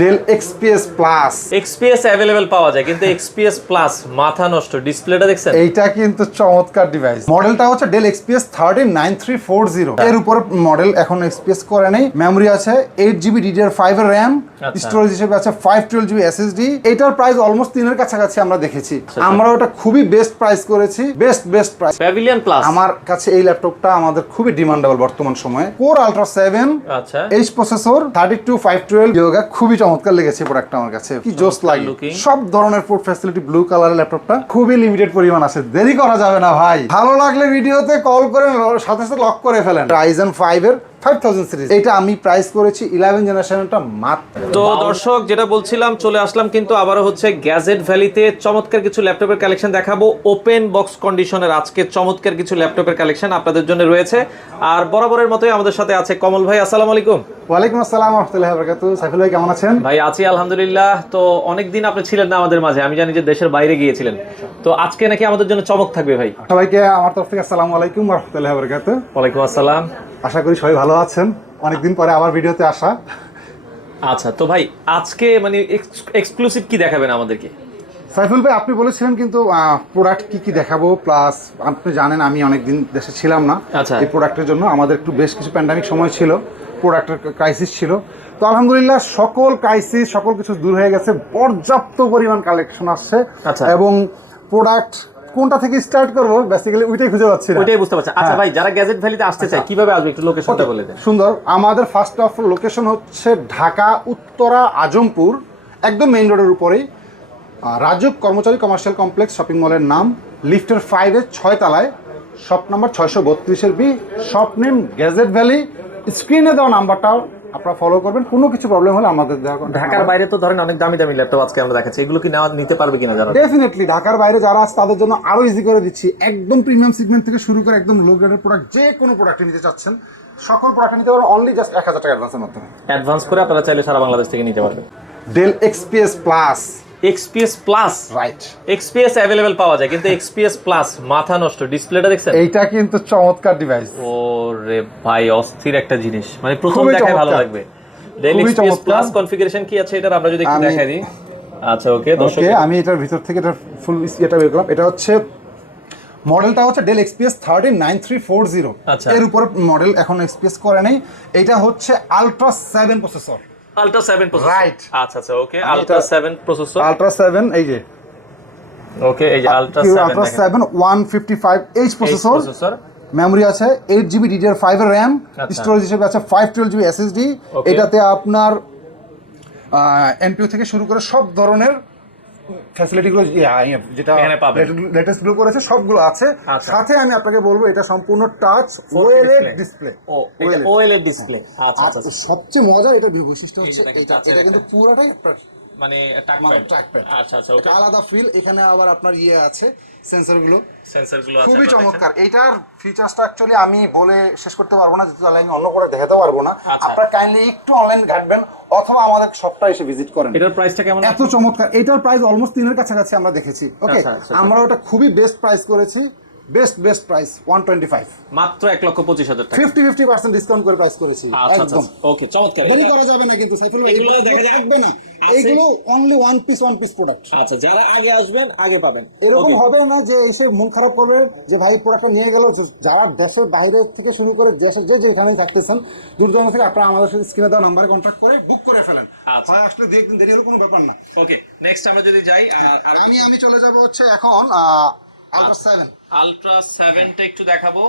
Del XPS plus XPS available পাওয়া যায়, কিন্তু এক্সপিএস প্লাস মাথা নষ্ট। ডিসপ্লেটা দেখছেন? এইটা কিন্তু চমৎকার ডিভাইস। মডেলটা হচ্ছে ডেল এক্সপিএস 139340 এর উপর মডেল, এখন এক্সপিএস করে নেই। মেমোরি আছে 8GB DDR5 এর RAM, স্টোরেজ হিসেবে আছে 512GB SSD। এটার প্রাইস অলমোস্ট 3 এর কাছাকাছি আমরা দেখেছি। আমরা ওটা খুবই বেস্ট প্রাইস করেছি, বেস্ট প্রাইস। প্যাভিলিয়ন প্লাস আমার কাছে এই ল্যাপটপটা আমাদের খুবই ডিমান্ডেবল বর্তমান সময়ে। কোর আলট্রা 7 আচ্ছা এইচ প্রসেসর 32512 ইয়োগা, খুবই চমৎকার লেগেছে প্রোডাক্টটা আমার কাছে। কি জোস লাগে, সব ধরনের পোর্ট ফ্যাসিলিটি, ব্লু কালারের ল্যাপটপটা খুবই লিমিটেড পরিমাণ আছে, দেরি করা যাবে না ভাই। ভালো লাগলে ভিডিওতে কল করে সাথে সাথে লক করে ফেলেন। Ryzen 5 এর 5000 সিরিজ, এটা আমি প্রাইস করেছি 11 জেনারেশনটা মাত্র। তো দর্শক, যেটা বলছিলাম, চলে আসলাম কিন্তু আবারও হচ্ছে গ্যাজেট ভ্যালিতে চমৎকার কিছু ল্যাপটপের কালেকশন দেখাবো। ওপেন বক্স কন্ডিশনের আজকে চমৎকার কিছু ল্যাপটপের কালেকশন আপনাদের জন্য রয়েছে। আর বরাবরের মতোই আমাদের সাথে আছে কমল ভাই। আসসালামু আলাইকুম। ওয়ালাইকুম আসসালাম ওয়া রাহমাতুল্লাহি ওয়া বারাকাতুহু। সাইফুল ভাই কেমন আছেন? ভাই আছি আলহামদুলিল্লাহ। তো অনেকদিন আপনি ছিলেন না আমাদের মাঝে, আমি জানি যে দেশের বাইরে গিয়েছিলেন। তো আজকে নাকি আমাদের জন্য চমক থাকবে ভাই। সবাইকে আমার তরফ থেকে আসসালামু আলাইকুম ওয়া রাহমাতুল্লাহি ওয়া বারাকাতুহু। ওয়ালাইকুম আসসালাম। আশা করি সবাই ভালো আছেন, অনেকদিন পরে আবার ভিডিওতে আসা। আচ্ছা, তো ভাই আজকে মানে এক্সক্লুসিভ কি দেখাবেন আমাদেরকে? সাইফুল ভাই, আপনি বলেছিলেন কিন্তু প্রোডাক্ট কি দেখাবো, প্লাস আপনি জানেন আমি অনেকদিন দেশে ছিলাম না। আচ্ছা। এই প্রোডাক্টের জন্য আমাদের একটু বেশ কিছু প্যান্ডামিক সময় ছিল, প্রোডাক্টের ক্রাইসিস ছিল। তো আলহামদুলিল্লাহ সকল ক্রাইসিস, সকল কিছু দূর হয়ে গেছে, পর্যাপ্ত পরিমাণ কালেকশন আসছে। আচ্ছা। এবং প্রোডাক্ট কোনটা থেকে স্টার্ট করবো বেসিক্যালি ওইটাই খুঁজে পাচ্ছি না। ওইটাই বুঝতে পারছি। আচ্ছা ভাই, যারা গ্যাজেট ভ্যালিতে আসতে চায় কিভাবে আসবে একটু লোকেশনটা বলে দেন। সুন্দর। আমাদের ফার্স্ট অফ লোকেশন হচ্ছে ঢাকা উত্তরা আজমপুর, একদম মেইন রোডের উপরেই রাজুক কর্মচারী কমার্শিয়াল কমপ্লেক্স শপিং মলের নাম, লিফটের 5 এর 6 তলায়, shop number 632 B, shop name gadget valley. স্ক্রিনে দেওয়া নাম্বারটাও আপনারা ফলো করবেন, কোনো কিছু প্রবলেম হলে আমাদের ঢাকার বাইরে তো ধরেন অনেক দামি দামি ল্যাপটপ আজকে আমরা দেখাচ্ছি, এগুলো কি নিতে পারবে কিনা যারা? ডেফিনেটলি ঢাকার বাইরে যারা আছে তাদের জন্য আরো ইজি করে দিচ্ছি। একদম প্রিমিয়াম সেগমেন্ট থেকে শুরু করে একদম লো গ্রেডের প্রোডাক্ট, যে কোনো প্রোডাক্ট নিতে চাচ্ছেন সকল প্রোডাক্ট নিতে পারবেন অনলি জাস্ট 1000 টাকা অ্যাডভান্সের মাধ্যমে। অ্যাডভান্স করে আপনারা চাইলে সারা বাংলাদেশ থেকে নিতে পারবেন। Del XPS plus, XPS plus, right. XPS available পাওয়া যায়, কিন্তু এক্সপিএস প্লাস মাথা নষ্ট। ডিসপ্লেটা দেখছেন? এইটা কিন্তু চমৎকার ডিভাইস। ওরে ভাই, অস্থির একটা জিনিস, মানে প্রথম খুবই দেখায় ভালো চমৎকার। লাগবে। ডেল খুবই এক্সপিএস চমৎকার। প্লাস কনফিগারেশন কি আছে এটা আমরা যদি একটু দেখাই দিই। আচ্ছা ওকে দর্শক, আমি এটার ভিতর থেকে এটা ফুল এটা বের করলাম। এটা হচ্ছে মডেলটা হচ্ছে ডেল এক্সপিএস 139340 আচ্ছা। এর উপর মডেল, এখন এক্সপিএস করে নেই। এটা হচ্ছে ultra 7 processor. Ultra 7 processor, right. আচ্ছা আচ্ছা ওকে, আলট্রা 7 প্রসেসর। আলট্রা 7 এই যে, ওকে এই যে আলট্রা 7 155H প্রসেসর। মেমোরি আছে 8GB DDR5 এর RAM, স্টোরেজ হিসেবে আছে 512GB SSD। এটাতে আপনার এনপিইউ থেকে শুরু করে সব ধরনের ফ্যাসিলিটিগুলো যেটা লেটেস্ট গুলো করেছে সবগুলো আছে। সাথে আমি আপনাকে বলবো এটা সম্পূর্ণ টাচ ওএলইডি ডিসপ্লে। ও এটা ওএলইডি ডিসপ্লে। আচ্ছা আচ্ছা, সবচেয়ে মজার এটা বৈশিষ্ট্য হচ্ছে এটা কিন্তু পুরোটাই মানে ট্র্যাকপ্যাড। আচ্ছা আচ্ছা ওকে, আলাদা ফিল। এখানে আবার আপনার আছে সেন্সরগুলো আছে, খুবই চমৎকার। এটার ফিচারসটা অ্যাকচুয়ালি আমি বলে শেষ করতে পারবো না, যেহেতু আমি অন্য করে দেখাতে পারবো না। আপনারা কাইন্ডলি একটু অনলাইন ঘাটবেন অথবা আমাদের শপটা এসে ভিজিট করেন। এটার প্রাইসটা কেমন? এত চমৎকার। এটার প্রাইস অলমোস্ট 3 এর কাছাকাছি আমরা দেখেছি। ওকে, আমরা ওটা খুবই বেস্ট প্রাইস করেছি, বেস্ট প্রাইস 125, মাত্র 1,25,000 টাকা, 50% ডিসকাউন্ট করে প্রাইস করেছি। একদম ওকে, চমৎকার। দেরি করা যাবে না কিন্তু সাইফুল ভাই, এগুলো দেখা যাবে না, এগুলো অনলি ওয়ান পিস প্রোডাক্ট। আচ্ছা, যারা আগে আসবেন আগে পাবেন। এরকম হবে না যে এসে মন খারাপ করবে যে ভাই প্রোডাক্টটা নিয়ে গেল। যারা দেশের বাইরে থেকে শুরু করে দেশের যেখানেই থাকতেছেন দূর দূরান্ত থেকে, আপনারা আমাদের সাথে স্ক্রিনে দেওয়া নাম্বারে কন্ট্যাক্ট করে বুক করে ফেলেন। হয় আসলে 2 একদিন দেরি হলে কোনো ব্যাপার না। ওকে, নেক্সট আমরা যদি যাই, আর আমি চলে যাব হচ্ছে এখন আলট্রা 7টা একটু দেখাবো।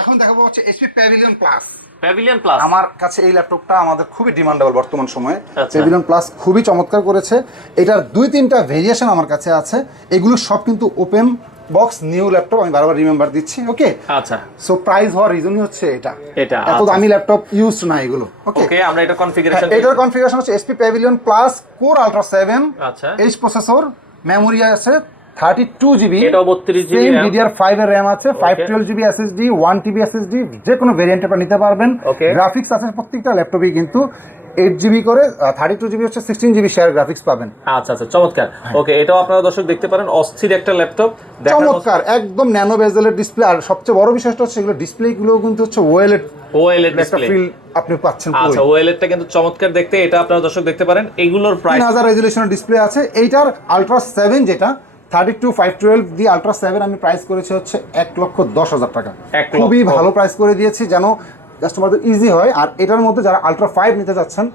এখন দেখাবো হচ্ছে HP pavilion plus. Pavilion plus আমার কাছে এই ল্যাপটপটা আমাদের খুবই ডিমান্ডেবল বর্তমান সময়ে। আচ্ছা। প্যাভিলিয়ন প্লাস খুবই চমৎকার করেছে। এটার 2-3টা ভেরিয়েশন আমার কাছে আছে, এগুলো সব কিন্তু ওপেন বক্স নিউ ল্যাপটপ, আমি বারবার রিমেম্বার দিচ্ছি। ওকে আচ্ছা, সো প্রাইস হওয়ার রিজনই হচ্ছে এটা এত আচ্ছা। দামি ল্যাপটপ ইউজ না এগুলো। ওকে, আমরা এটা কনফিগারেশন, এটার কনফিগারেশন হচ্ছে HP pavilion plus core ultra 7 আচ্ছা এইচ প্রসেসর, মেমোরি আছে 32GB, এটাও 32GB সেম DDR5 এর RAM আছে, 512GB SSD, 1TB SSD, যে কোনো ভেরিয়েন্ট আপনারা নিতে পারবেন। গ্রাফিক্স আছে প্রত্যেকটা ল্যাপটপেই কিন্তু 8 GB করে 32 GB হচ্ছে 16 GB শেয়ার গ্রাফিক্স পাবেন। আচ্ছা আচ্ছা, চমৎকার। ওকে, এটাও আপনারা দর্শক দেখতে পারেন, অস্থির একটা ল্যাপটপ, চমৎকার একদম ন্যানো বেজেলের ডিসপ্লে। আর সবচেয়ে বড় বিষয়টা হচ্ছে এগুলো ডিসপ্লেগুলো কিন্তু হচ্ছে ওএলইডি একটা ডিসপ্লে। ফিল আপনি পাচ্ছেন। আচ্ছা, ওএলইডিটা কিন্তু চমৎকার দেখতে, এটা আপনারা দর্শক দেখতে পারেন। এগুলোর প্রাইস 3000 রেজোলিউশনের ডিসপ্লে আছে। এইটার আলট্রা 7 যেটা 32/512 দিয়ে আলট্রা 7 আমি প্রাইস করেছি হচ্ছে 1,10,000 টাকা। খুবই ভালো প্রাইস করে দিয়েছি যেন কাস্টমারদের ইজি হয়। আর এটার মধ্যে যারা আলট্রা 5 নিতে যাচ্ছেন,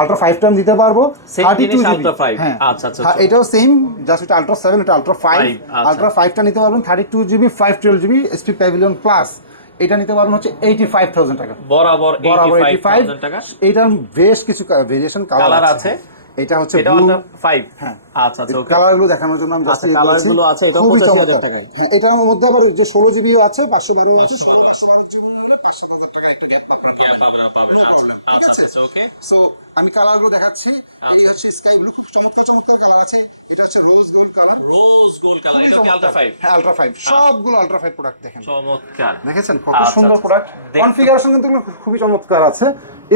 আলট্রা 5 টা আমি দিতে পারবো 32 GB। হ্যাঁ, আচ্ছা আচ্ছা, এটাও সেম, জাস্ট এটা আলট্রা 7, এটা আলট্রা 5। আলট্রা 5 টা নিতে পারবেন 32 GB 512 GB SP pavilion plus. এটা নিতে পারবেন হচ্ছে 85,000 টাকা। বরাবর 85,000 টাকা। এটার বেশ কিছু ভেরিয়েশন কালার আছে। এটা হচ্ছে ব্লু 5। হ্যাঁ, আচ্ছা আচ্ছা, ওকে। কালারগুলো দেখানোর জন্য আমি জাস্ট কালারগুলো আছে। এটা 85,000 টাকায়। হ্যাঁ, এটার মধ্যে আবার যে 16 GB আছে, 512 আছে, 512 GB হলে 5,000 টাকা একটা গ্যাপ পাবেন। আচ্ছা আচ্ছা, ওকে। সো আমি কালারগুলো দেখাচ্ছি। এই হচ্ছে স্কাই ব্লু, খুব চমৎকার চমৎকার কালার আছে। এটা হচ্ছে rose gold colour. Rose gold colour, এটা কি আলট্রা 5? হ্যাঁ, আলট্রা 5, সবগুলো আলট্রা 5 প্রোডাক্ট দেখেন। চমৎকার, দেখেছেন কত সুন্দর প্রোডাক্ট। কনফিগারেশন কিন্তু খুবই চমৎকার আছে।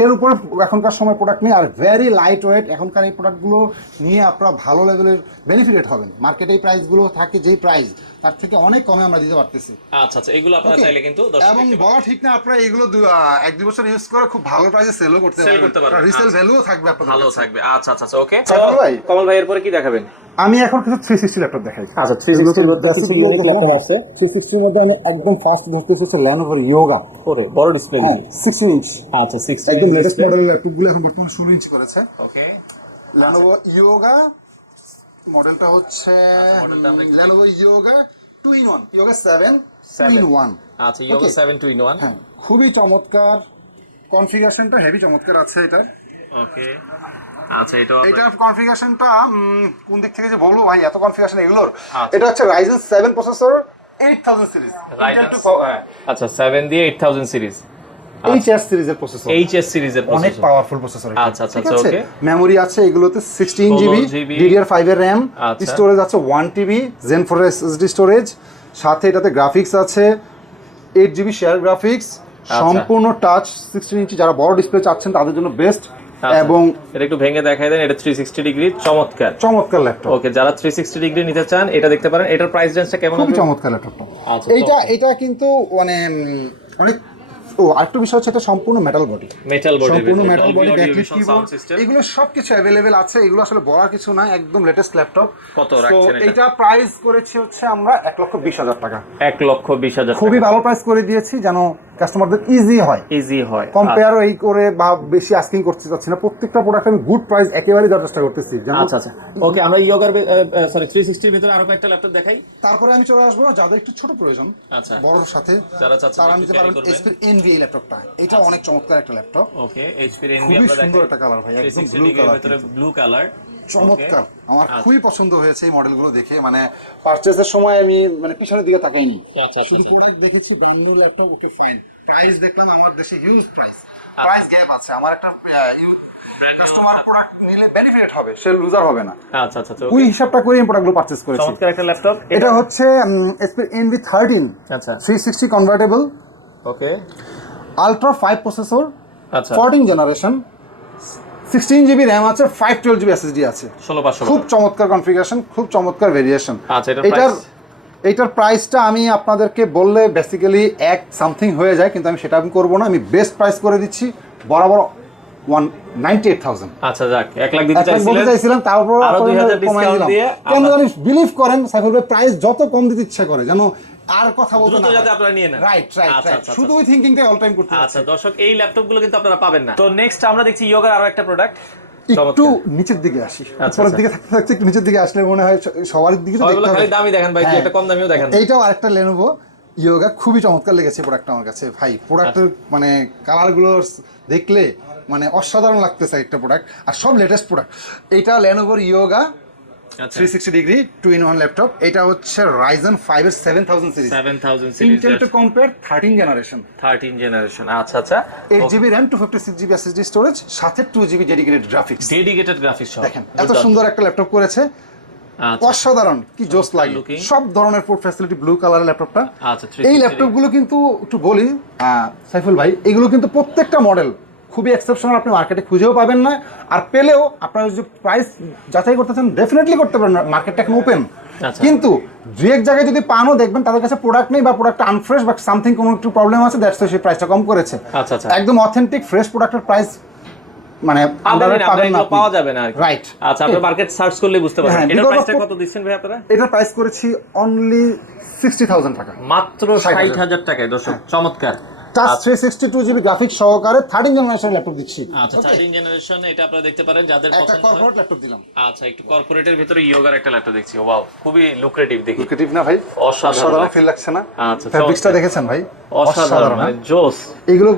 এর উপরে এখনকার সময় প্রোডাক্ট নেই, আর ভেরি লাইট ওয়েট। এখনকার এই প্রোডাক্টগুলো নিয়ে আপনারা ভালো লেভেলের বেনিফিটেড হবেন। মার্কেটে এই প্রাইসগুলো থাকে যেই প্রাইস, তার থেকে অনেক কমে আমরা দিতে পারতেছি। আচ্ছা আচ্ছা, এগুলো আপনারা চাইলে কিন্তু এবং বলা ঠিক না, আপনারা এগুলো 1-2 বছর ইউজ করে খুব ভালো প্রাইসে সেলও করতে পারবেন। রিসেল ভ্যালুও থাকবে আপনাদের, ভালো থাকবে। আচ্ছা আচ্ছা, ওকে। কমল ভাই এরপরে কি দেখাবেন? আমি এখন কিছু 360 ল্যাপটপ দেখাই। আচ্ছা, 360 এর মধ্যে কিছু ইউনিক ল্যাপটপ আছে। 360 এর মধ্যে আমি একদম ফার্স্ট ধরতেছি হচ্ছে Lenovo Yoga। ওরে, বড় ডিসপ্লে নাকি? 16 ইঞ্চ। আচ্ছা, 16 একদম লেটেস্ট মডেলের ল্যাপটপগুলো এখন বর্তমানে 16 ইঞ্চ করেছে। ওকে, Lenovo Yoga মডেলটা হচ্ছে Lenovo Yoga 2-in-1, Yoga 7 2-in-1। আচ্ছা, Yoga 7 2-in-1। হ্যাঁ, খুবই চমৎকার। কনফিগারেশনটা হেভি চমৎকার আছে এটার। ওকে, আচ্ছা, এটার কনফিগারেশনটা কোন দিক থেকে যে বলবো ভাই, এত কনফিগারেশন এগুলোর। এটা হচ্ছে Ryzen 7 প্রসেসর 8000 সিরিজ। আচ্ছা, 7 দিয়ে 8000 সিরিজ, HS সিরিজের প্রসেসর। HS সিরিজের প্রসেসর, অনেক পাওয়ারফুল প্রসেসর। আচ্ছা আচ্ছা, ওকে। মেমোরি আছে এগুলোতে 16 GB DDR5 এর RAM, স্টোরেজ আছে 1 TB Zen 4 SSD স্টোরেজ। সাথে এটাতে গ্রাফিক্স আছে 8 GB শেয়ার গ্রাফিক্স, সম্পূর্ণ টাচ 16 ইঞ্চি। যারা বড় ডিসপ্লে চাচ্ছেন তাদের জন্য বেস্ট। এবং এটা একটু ভেঙে দেখাই দেন, এটা 360 ডিগ্রি, চমৎকার চমৎকার ল্যাপটপ। ওকে, যারা 360 ডিগ্রি নিতে চান এটা দেখতে পারেন। এটার প্রাইস রেঞ্জটা কেমন হবে? খুবই চমৎকার ল্যাপটপটা। আচ্ছা, এটা কিন্তু মানে অনেক আরেকটা বিষয় হচ্ছে এটা সম্পূর্ণ মেটাল বডি। সম্পূর্ণ মেটাল বডি, ব্যাকলিট কিবোর্ড, এগুলো সবকিছু অ্যাভেলেবেল আছে। এগুলো আসলে বলার কিছু না, একদম লেটেস্ট ল্যাপটপ। কত রাখছেন এটা? এটা প্রাইস করেছি হচ্ছে আমরা 1,20,000 টাকা। 1,20,000 খুবই ভালো প্রাইস করে দিয়েছি যেন কাস্টমারদের ইজি হয়। কম্পেয়ার এই করে বা বেশি আস্কিং করতে চাচ্ছি না। প্রত্যেকটা প্রোডাক্ট আমি গুড প্রাইস একেবারেই দেওয়ার চেষ্টা করতেছি। আচ্ছা আচ্ছা, ওকে। আমরা ইয়োগার 360 এর ভিতরে আরো কয়েকটা ল্যাপটপ দেখাই, তারপরে আমি চলে আসবো যাদের একটু ছোট প্রয়োজন, আচ্ছা, বড়র সাথে যারা চাচ্ছেন তারা নিতে পারেন HP Envy এই ল্যাপটপটা। এটা অনেক চমৎকার একটা ল্যাপটপ। ওকে, HP Envy খুবই আমরা সুন্দর দেখাই। একটা কালার ভাই, একদম 360 ব্লু ডিগ্রির কালার, ভিতরে ব্লু কালার, চমৎকার। আমার খুবই পছন্দ হয়েছে এই মডেলগুলো দেখে। মানে পারচেজের সময় আমি মানে পিছনের দিকে তাকাইনি, শুধু প্রোডাক্ট দেখেছি। Brand new laptop, okay fine. Price দেখলাম আমার দেশে হিউজ প্রাইস গ্যাপ আছে। আমার একটা কাস্টমার প্রোডাক্ট নিলে বেনিফিট হবে, সে লুজার হবে না। আচ্ছা আচ্ছা, ওই হিসাবটা করে আমি প্রোডাক্টগুলো পারচেজ করেছি। চমৎকার একটা ল্যাপটপ। এটা হচ্ছে HP Envy 13, আচ্ছা, 360 কনভার্টেবল, ওকে, আলট্রা 5 প্রসেসর, আচ্ছা, 14 জেনারেশন, 16 GB RAM আছে, 512 GB SSD আছে। 16,500। খুব চমৎকার কনফিগারেশন, খুব চমৎকার ভেরিয়েশন। আচ্ছা, এটার প্রাইসটা আমি আপনাদেরকে বললে বেসিক্যালি এক সামথিং হয়ে যায়, কিন্তু আমি সেটা আমি করবো না। আমি বেস্ট প্রাইস করে দিচ্ছি বরাবর 198,000। আচ্ছা, যাক, 1 লাখ দিতে চাইছিলাম, তারপর আরো 2,000 ডিসকাউন্ট দিয়ে। কেন জানিস, বিলিভ করেন সাইফুল ভাই, প্রাইস যত কম দিতে ইচ্ছা করে যেন আর কথা বলতে না, যাতে আপনারা নিয়ে নেন। রাইট। শুধু ওই থিংকিংটা অল টাইম করতে। আচ্ছা দর্শক, এই ল্যাপটপগুলো কিন্তু আপনারা পাবেন না। তো নেক্সট আমরা দেখছি ইয়োগার আরো একটা প্রোডাক্ট। একটু নিচের দিকে আসি, উপরের দিকে থাকতে থাকতে একটু নিচের দিকে আসলে মনে হয় সবার দিকে সবগুলো খালি দামি দেখেন ভাই, কি একটা কম দামিও দেখেন। এইটাও আরেকটা Lenovo Yoga, খুবই চমৎকার লেগেছে প্রোডাক্টটা আমার কাছে ভাই। প্রোডাক্টের মানে কালারগুলো দেখলে মানে অসাধারণ লাগতেছে একটা প্রোডাক্ট, আর সব লেটেস্ট প্রোডাক্ট। এটা Lenovo Yoga 360 degree 2-in-1 laptop. এটা হচ্ছে Ryzen 5 এর 7000 series. Intel to compare 13 generation. আচ্ছা আচ্ছা, 8 GB RAM 256 GB SSD storage, সাথে 2 GB ডেডিকেটেড গ্রাফিক্স। দেখেন এত সুন্দর একটা ল্যাপটপ করেছে, অসাধারণ, কি জোস লাগে। সব ধরনের পোর্ট ফ্যাসিলিটি, ব্লু কালারের ল্যাপটপটা। এই ল্যাপটপগুলো কিন্তু একটু বলি সাইফুল ভাই, এগুলো কিন্তু প্রত্যেকটা মডেল খুবই এক্সেপশনাল, আপনি মার্কেটে খুঁজেও পাবেন না, আর পেলেও আপনারা যে প্রাইস যাচাই করতেছেন ডেফিনেটলি করতে পারেন, মার্কেটটা এখন ওপেন। কিন্তু দু এক জায়গায় যদি পানও দেখবেন তাদের কাছে প্রোডাক্ট নেই বা প্রোডাক্ট আনফ্রেশ বা সামথিং কোনো একটু প্রবলেম আছে, দ্যাটস সেই প্রাইসটা কম করেছে। একদম অথেন্টিক ফ্রেশ প্রোডাক্টের প্রাইস মানে পাওয়া যাবে না, রাইট? আচ্ছা, আপনি মার্কেট সার্চ করলে বুঝতে পারবেন। এটার প্রাইসটা কত দিচ্ছেন ভাই আপনারা? এটার প্রাইস করেছি অনলি 60,000 টাকা, মাত্র 60,000 টাকায়। দর্শক, চমৎকার। টাচ 362 জিবি গ্রাফিক্স সহকারে 13 জেনারেশন ল্যাপটপ দিচ্ছি। আচ্ছা, 13 জেনারেশন, এটা আপনারা দেখতে পারেন যাদের পছন্দ। একটা কর্পোরেট ল্যাপটপ দিলাম। আচ্ছা, একটু কর্পোরেটের ভিতরে ইয়োগার একটা ল্যাপটপ দেখছি। ওয়াও, খুবই লুক্রেটিভ দেখি। লুক্রেটিভ না ভাই? অসাধারণ ফিল লাগছে না? আচ্ছা, ফেব্রিক্সটা দেখেছেন ভাই? অসাধারণ, মানে জোস। এগুলো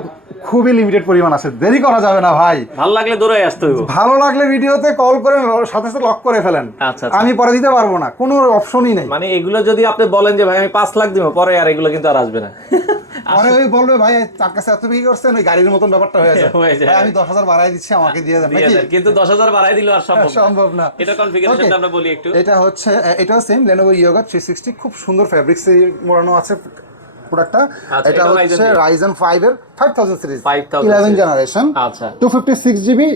খুবই লিমিটেড পরিমাণ আছে, দেরি করা যাবে না ভাই। ভালো লাগলে দৌড়াই আসতে হবে, ভালো লাগলে ভিডিওতে কল করে সাথে সাথে লক করে ফেলেন। আচ্ছা, আমি পরে দিতে পারবো না, কোনো অপশনই নেই। মানে এগুলো যদি আপনি বলেন যে ভাই আমি 5 লাখ দিব, পরে আর এগুলো কিন্তু আর আসবে না। পরে ওই বলবে ভাই তার কাছে এত বিক্রি করছেন, ওই গাড়ির মতন ব্যাপারটা হয়ে যায়। ভাই আমি 10,000 বাড়াই দিচ্ছি, আমাকে দিয়ে দেন নাকি? কিন্তু 10,000 বাড়াই দিলে আর সম্ভব না। এটা কনফিগারেশনটা আমরা বলি একটু। এটা হচ্ছে, এটাও সেম Lenovo Yoga 360, খুব সুন্দর ফেব্রিক্স মোড়ানো আছে প্রোডাক্টটা। এটা হচ্ছে Ryzen 5 এর 5000 সিরিজ, 11 জেনারেশন। আচ্ছা, 256 জিবি,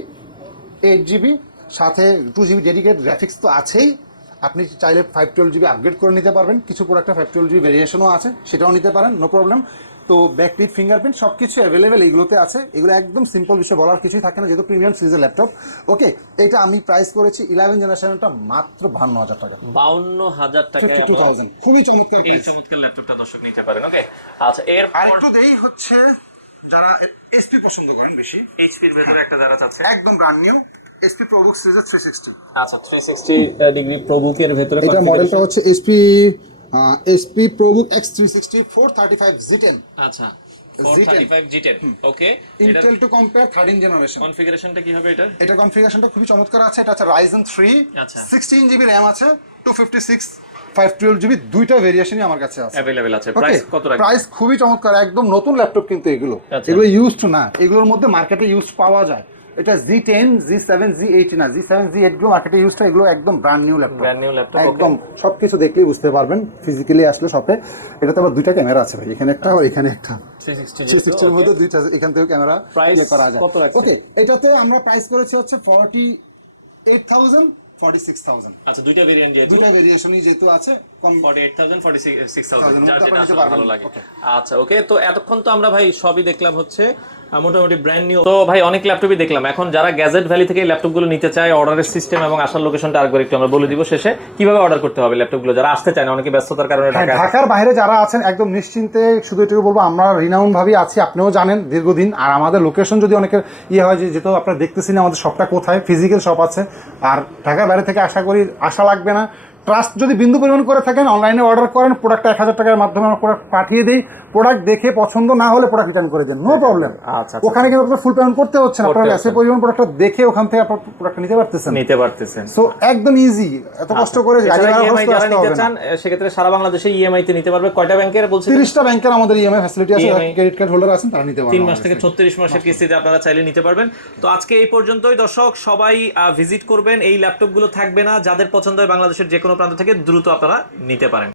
8 জিবি, সাথে 2 জিবি ডেডিকেটেড গ্রাফিক্স তো আছেই। আপনি চাইলে 512 জিবি আপগ্রেড করে নিতে পারবেন, কিছু প্রোডাক্টে 512 জিবি ভেরিয়েশনও আছে, সেটাও নিতে পারেন, নো প্রবলেম। তো ব্যাকলিট, ফিঙ্গারপ্রিন্ট সব কিছু অ্যাভেলেবেল এইগুলোতে আছে। এগুলো একদম সিম্পল বিষয়, বলার কিছুই থাকে না, যেহেতু প্রিমিয়াম সিরিজের ল্যাপটপ। ওকে, এটা আমি প্রাইস করেছি 11 জেনারেশনটা মাত্র 52,000 টাকা, 52,000 টাকা, 52,000। খুবই চমৎকার, এই চমৎকার ল্যাপটপটা দর্শক নিতে পারেন। ওকে, আচ্ছা, এর আরেকটু দেই হচ্ছে যারা এসপি পছন্দ করেন বেশি, এইচপির ভেতরে একটা যারা চাচ্ছে, একদম ব্র্যান্ড নিউ এসপি প্রোবুক সিরিজের 360। আচ্ছা, 360 ডিগ্রি প্রোবুকের ভেতরে এটা মডেলটা হচ্ছে এসপি প্রোবুক X360 435 Z10। আচ্ছা, 435 G10। Okay, Intel to compare 13 generation. কনফিগারেশনটা কি হবে এটা? এটা কনফিগারেশনটা খুবই চমৎকার আছে। এটা আছে Ryzen 3, আচ্ছা, 16 জিবি RAM আছে, 256 512 জিবি, দুইটা ভেরিয়েশনই আমার কাছে আছে, अवेलेबल আছে। প্রাইস কত রাখবেন? প্রাইস খুবই চমৎকার, একদম নতুন ল্যাপটপ কিন্তু এগুলো ইউজড না, এগুলোর মধ্যে মার্কেটে ইউজ পাওয়া যায়। এটা Z10, Z7, Z8 না, Z7, Z8 গুলো মার্কেটে ইউজ হয়, এগুলো একদম ব্র্যান্ড নিউ ল্যাপটপ, একদম সবকিছু দেখলেই বুঝতে পারবেন ফিজিক্যালি আসলে শপে। এটাতে আবার দুইটা ক্যামেরা আছে ভাই, এখানে একটা আর এখানে একটা, 360 এর মধ্যে দুইটা, এখান থেকে ক্যামেরা ইয়ে করা যায়। ওকে, এটাতে আমরা প্রাইস করেছি হচ্ছে 48,000 46,000। আচ্ছা, দুইটা ভেরিয়েন্ট, দুইটা ভেরিয়েশনই যেহেতু আছে, কম 48,000 46,000, যার যেটা আসলে ভালো লাগে। আচ্ছা, ওকে, তো এতক্ষণ তো আমরা ভাই সবই দেখলাম হচ্ছে মোটামুটি ব্র্যান্ড নিউ। তো ভাই অনেক ল্যাপটপই দেখলাম, এখন যারা গ্যাজেট ভ্যালি থেকে ল্যাপটপগুলো নিতে চায়, অর্ডারের সিস্টেম এবং আসার লোকেশনটা আরেকবার একটু আমরা বলে দিব শেষে, কিভাবে অর্ডার করতে হবে ল্যাপটপগুলো যারা আসতে চায় না, অনেকে ব্যস্ততার কারণে ঢাকার বাইরে যারা আছেন একদম নিশ্চিন্তে, শুধু এটুকু বলবো আমরা রিনাউন ভাবেই আছি, আপনিও জানেন দীর্ঘদিন। আর আমাদের লোকেশন যদি অনেকের ইয়ে হয় যে যেহেতু আপনারা দেখতেছি না আমাদের শপটা কোথায়, ফিজিক্যাল শপ আছে। আর ঢাকার বাইরে থেকে আশা করি আসা লাগবে না, ট্রাস্ট যদি বিন্দু পরিমাণ করে থাকেন, অনলাইনে অর্ডার করেন, প্রোডাক্টটা 1,000 টাকার মাধ্যমে আমরা প্রোডাক্ট পাঠিয়ে দিই, প্রোডাক্ট দেখে পছন্দ না হলে প্রোডাক্ট রিটার্ন করে দেন, নো প্রবলেম। আচ্ছা, ওখানে কিন্তু আপনার ফুল পেমেন্ট করতে হচ্ছে না, আপনারা এসে পরিমাণ প্রোডাক্টটা দেখে ওখান থেকে আপনার প্রোডাক্টটা নিতে পারতেছেন। সো একদম ইজি, এত কষ্ট করে গাড়ি ভাড়া খরচ করতে হবে না। সেক্ষেত্রে সারা বাংলাদেশে ইএমআই তে নিতে পারবে। কয়টা ব্যাংকের বলছেন? 30টা ব্যাংকের আমাদের ইএমআই ফ্যাসিলিটি আছে, ক্রেডিট কার্ড হোল্ডার আছেন তারা নিতে পারবেন। 3 মাস থেকে 36 মাসের কিস্তিতে আপনারা চাইলে নিতে পারবেন। তো আজকে এই পর্যন্তই দর্শক, সবাই ভিজিট করবেন, এই ল্যাপটপগুলো থাকবে না, যাদের পছন্দ হয় বাংলাদেশের যে কোনো প্রান্ত থেকে দ্রুত আপনারা নিতে পারেন।